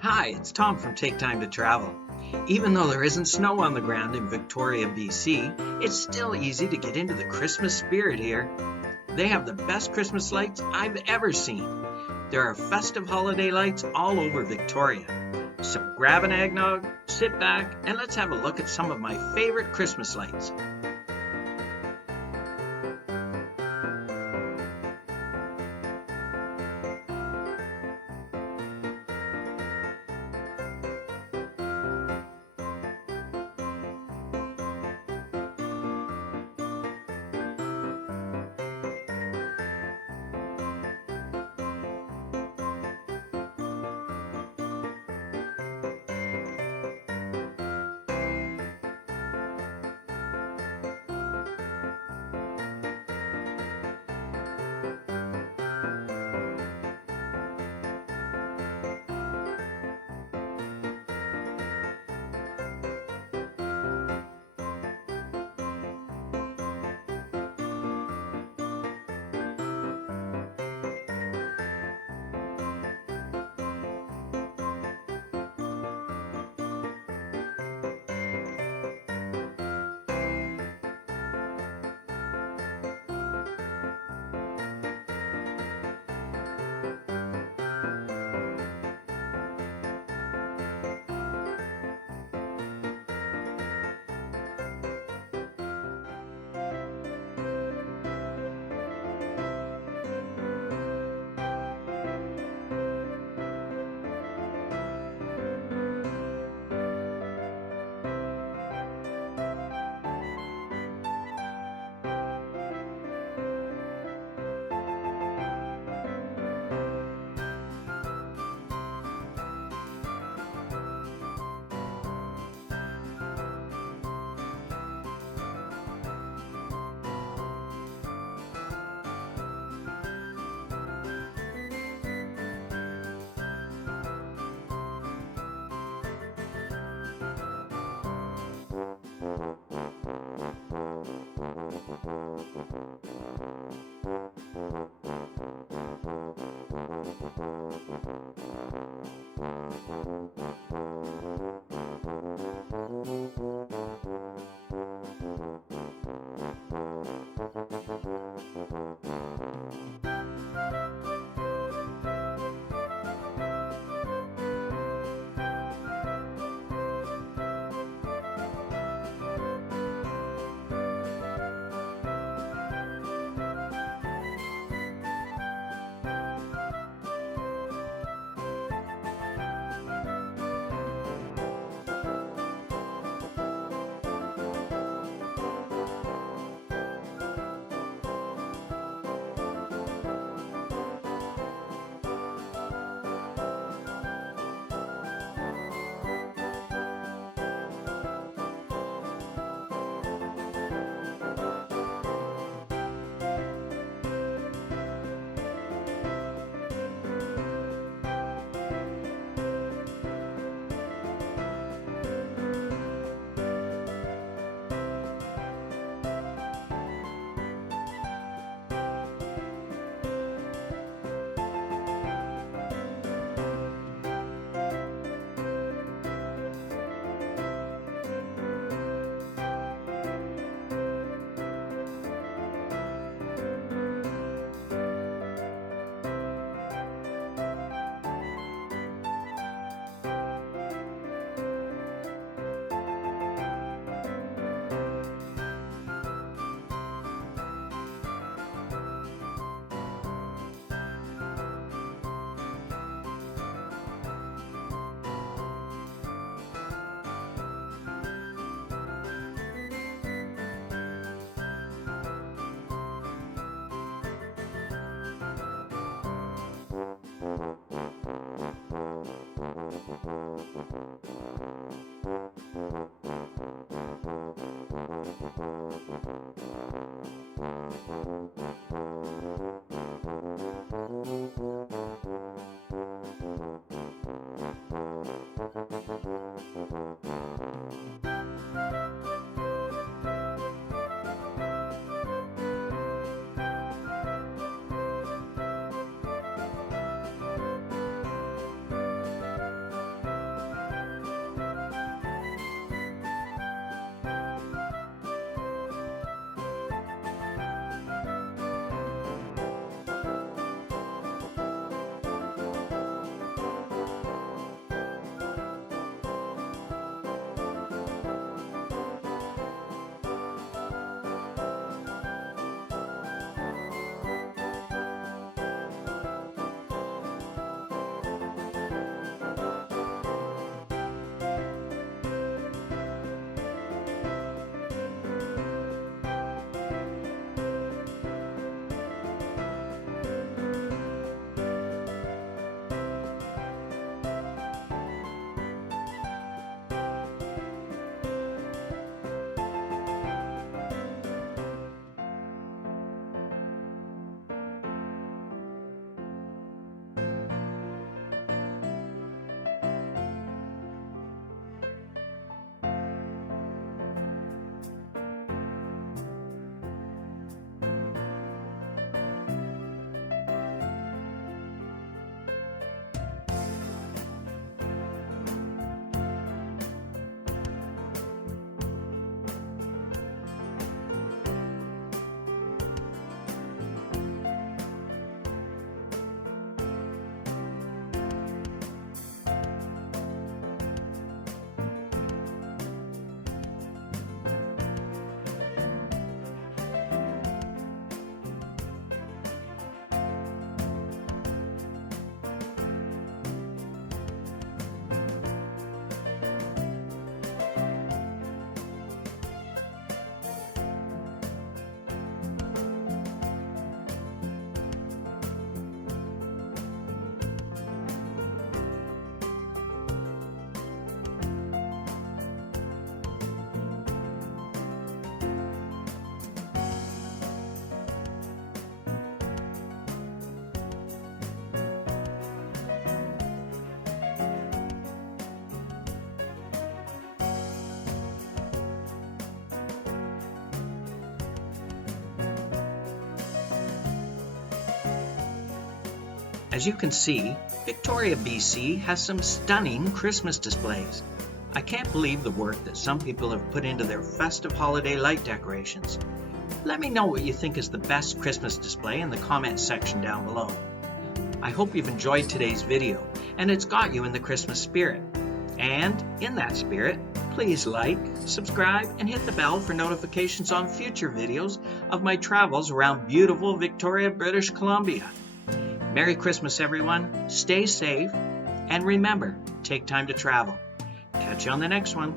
Hi, it's Tom from Take Time to Travel. Even though there isn't snow on the ground in Victoria, BC, it's still easy to get into the Christmas spirit here. They have the best Christmas lights I've ever seen. There are festive holiday lights all over Victoria. So grab an eggnog, sit back, and let's have a look at some of my favorite Christmas lights. As you can see, Victoria, BC has some stunning Christmas displays. I can't believe the work that some people have put into their festive holiday light decorations. Let me know what you think is the best Christmas display in the comments section down below. I hope you've enjoyed today's video and it's got you in the Christmas spirit. And in that spirit, please like, subscribe, and hit the bell for notifications on future videos of my travels around beautiful Victoria, British Columbia. Merry Christmas, everyone. Stay safe. And remember, take time to travel. Catch you on the next one.